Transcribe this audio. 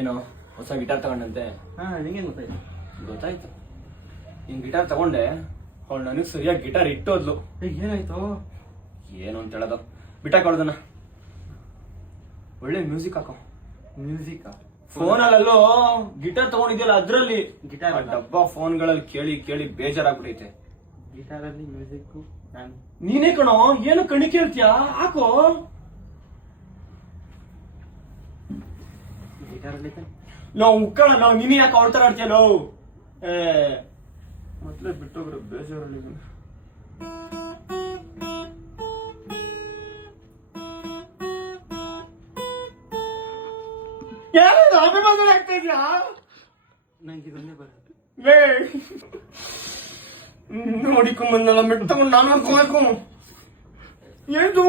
ಏನೋ ಹೊಸ ಗಿಟಾರ್ ತಗೊಂಡಂತೆ. ನಿಂಗೆ ಗೊತ್ತಾಯ್ತು? ಗೊತ್ತಾಯ್ತು. ನೀನ್ ಗಿಟಾರ್ ತಗೊಂಡೆ, ಅವಳು ನನಗ್ ಸರಿಯಾಗಿ ಗಿಟಾರ್ ಇಟ್ಟೋದ್ಲು. ಏನಾಯ್ತು? ಏನು ಅಂತ ಹೇಳೋದು, ಬಿಟ್ಟಾಕೊಳ್ದನ. ಒಳ್ಳೆ ಮ್ಯೂಸಿಕ್ ಹಾಕೋ. ಮ್ಯೂಸಿಕ್ ಫೋನಲ್ಲೋ ಗಿಟಾರ್ ತಗೊಂಡಿದ್ಯಲ್ಲ ಅದ್ರಲ್ಲಿ. ಗಿಟಾರ್ ಡಬ್ಬಾ ಫೋನ್ಗಳಲ್ಲಿ ಕೇಳಿ ಕೇಳಿ ಬೇಜಾರಾಗ್ಬಿಟ್ಟೈತೆ. ಗಿಟಾರ್ ಅಲ್ಲಿ ಮ್ಯೂಸಿಕ್ ನಾನು ನೀನೇ ಕಣೋ, ಏನು ಕಣಿ ಕೇಳ್ತೀಯಾ? ಹಾಕೋ. ಗಿಟಾರ್ ಅಲ್ಲಿ ನಾವು ಉಕ್ಕಳ ನಾವು ನೀನೇ ಯಾಕೆ ಆಡ್ತಾರ ಆಡ್ತೀಯ ನಾವು? ಮೊದ್ಲೇ ಬಿಟ್ಟೋಗ್ರೆ ಬೇಜಾರಲ್ಲಿ. ಅಭಿಮಾನ ಆಗ್ತಾ ಇದ್ಯಾ? ನಂಗೆ ಇದನ್ನೇ ಬರೋದು. ನೋಡಿಕೊಂಬಂದಲ್ಲ ಮೆಟ್ ತಗೊಂಡು ನಾನು ನೋಡ್ಕೋಬೇಕು. ಏನು